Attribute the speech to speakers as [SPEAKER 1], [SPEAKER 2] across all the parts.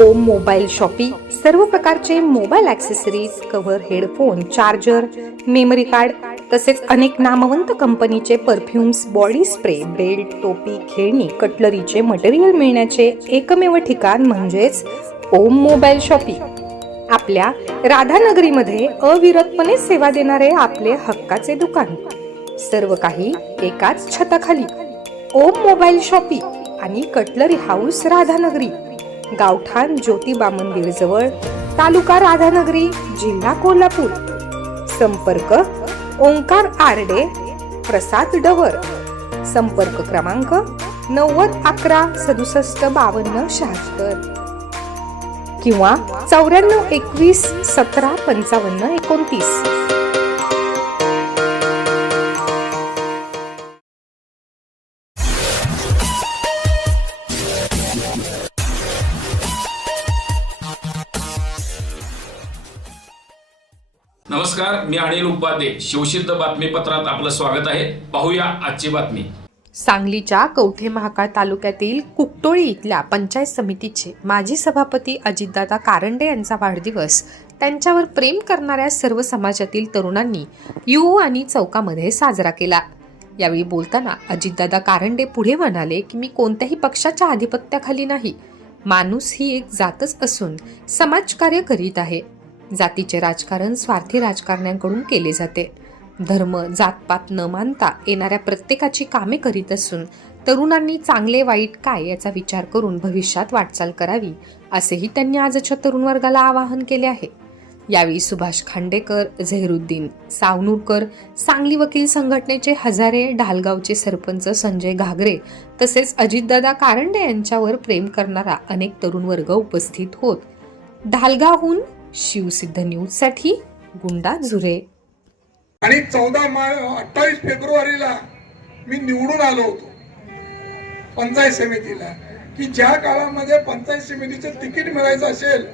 [SPEAKER 1] ओम mobile shoppe सर्व प्रकारचे mobile accessories cover headphone charger memory card तसेच अनेक नामवंत कंपनीचे परफ्युम्स बॉडी स्प्रे बेल्ट टोपी खेळणी कटलरीचे मटेरियल मिळण्याचे एकमेव ठिकाण म्हणजेच ओम मोबाईल शॉपी आपल्या राधानगरीमध्ये अविरतपणे सेवा देणारे आपले हक्काचे दुकान. सर्व काही एकाच छताखाली. ओम मोबाईल शॉपी आणि कटलरी हाऊस राधानगरी. गावठाण ज्योतिबा मंदिर जवळ तालुका राधानगरी जिल्हा कोल्हापूर. संपर्क ओंकार आरडे प्रसाद डवर. संपर्क क्रमांक नव्वद अकरा सदुसष्ट बावन्न शहात्तर. किंवा चौऱ्याण्णव एकवीस सतरा पंचावन्न एकोणतीस.
[SPEAKER 2] नमस्कार मी अनिल उपाध्ये. शिवसिद्ध बातमीपत्रात आपलं स्वागत आहे. पाहूया आजची बातमी.
[SPEAKER 1] सांगलीच्या कवठे महाकाळ तालुक्यातील कुकटोळी इथल्या पंचायत समितीचे माजी सभापती अजितदादा कारंडे यांचा वाढदिवस. त्यांच्यावर प्रेम करणाऱ्या सर्व समाजातील तरुणांनी यू आणि चौकामध्ये साजरा केला. यावेळी बोलताना अजितदादा कारंडे पुढे म्हणाले की मी कोणत्याही पक्षाच्या आधिपत्याखाली नाही. माणूस ही एक जातच असून समाजकार्य करीत आहे. जातीचे राजकारण स्वार्थी राजकारण्यांकडून केले जाते. धर्म जातपात न मानता येणाऱ्या प्रत्येकाची कामे करीत असून तरुणांनी चांगले वाईट काय याचा विचार करून भविष्यात वाटचाल करावी असेही त्यांनी आजच्या तरुण वर्गाला आवाहन केले आहे. यावेळी सुभाष खांडेकर झेहरुद्दीन सावनूरकर सांगली वकील संघटनेचे हजारे ढालगावचे सरपंच संजय घागरे तसेच अजितदादा कारंडे यांच्यावर प्रेम करणारा अनेक तरुण वर्ग उपस्थित होत. ढालगावहून शिवसिद्ध न्यूजसाठी गुंडा झुरे.
[SPEAKER 3] आणि चौदा मा अठ्ठावीस फेब्रुवारीला मी निवडून आलो होतो पंचायत समितीला. की ज्या काळामध्ये पंचायत समितीचं तिकीट मिळायचं असेल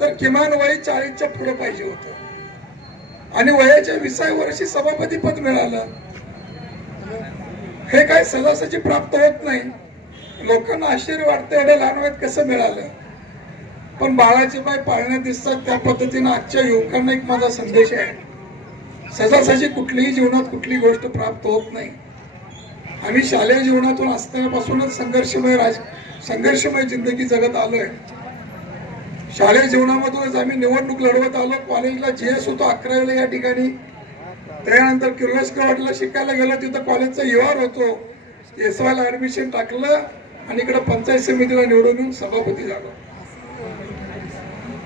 [SPEAKER 3] तर किमान वय चाळीसच्या पुढे पाहिजे होत. आणि वयाच्या विसाव्या वर्षी सभापती पद मिळालं. हे काय सहजासहजी प्राप्त होत नाही. लोकांना आश्चर्य वाटतं एवढ्या लहान वयात कसं मिळालं? पण बाळाचे पाय पाळण्यात दिसतात त्या पद्धतीनं आजच्या युवकांना एक माझा संदेश आहे. सहजासहजी कुठलीही जीवनात कुठली गोष्ट प्राप्त होत नाही. आम्ही शालेय जीवनातून असतानापासूनच संघर्षमय राज संघर्षमय जिंदगी जगत आलोय. शालेय जीवनामधूनच आम्ही निवडणूक लढवत आलो. कॉलेजला जीएस होतो अकरावीला या ठिकाणी. त्यानंतर किर्लोस्कर वाटला शिकायला गेलो. तिथं कॉलेजचा युआर होतो. एस वायला ऍडमिशन टाकलं आणि इकडं पंचायत समितीला निवडून येऊन सभापती झालो.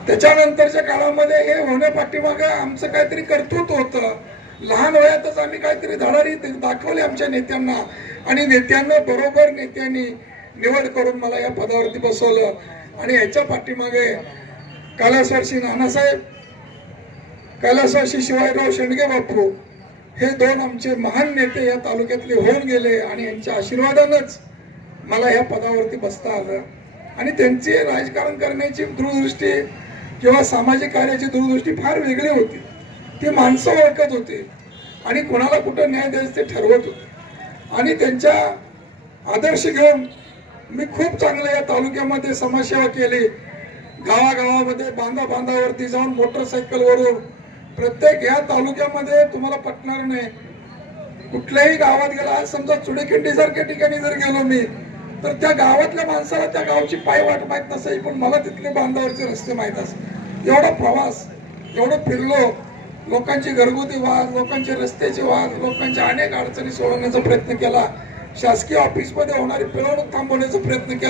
[SPEAKER 3] त्याच्यानंतरच्या काळामध्ये हे होण्यापाठीमागे आमचं काहीतरी कर्तृत्व होतं. लहान वयातच आम्ही काहीतरी धडारी दाखवले आमच्या नेत्यांना. आणि नेत्यांना बरोबर नेत्यांनी निवड करून मला या पदावरती बसवलं. आणि याच्या पाठीमागे कैलासवासी नानासाहेब कैलासवासी शिवाजीराव शेंडगे बापू हे दोन आमचे महान नेते या तालुक्यातले होऊन गेले आणि यांच्या आशीर्वादानंच मला या पदावरती बसता आलं. आणि त्यांची राजकारण करण्याची दूरदृष्टी किंवा सामाजिक कार्याची दूरदृष्टी फार वेगळी होती. ते माणसं ओळखत होते आणि कोणाला कुठं न्याय द्यायचं ते ठरवत होते. आणि त्यांच्या आदर्श घेऊन मी खूप चांगलं या तालुक्यामध्ये समाजसेवा केली. गावागावामध्ये बांधा बांधावरती जाऊन मोटरसायकलवरून प्रत्येक या तालुक्यामध्ये तुम्हाला पटणार नाही. कुठल्याही गावात गेला आज समजा चुडेखिंडीसारख्या ठिकाणी जर गेलो मी तर त्या गावातल्या माणसाला त्या गावची पाय वाट माहीत नसायची पण मला तिथले बांधावरचे रस्ते माहीत असत एवढा प्रवास एवढं फिरलो लोकांची घरगुती वाद लोकांचे रस्त्याचे वाद लोकांच्या अनेक अडचणी सोडवण्याचा प्रयत्न केला. शासकीय ऑफिसमध्ये होणारी पिळवणूक थांबवण्याचा प्रयत्न केला.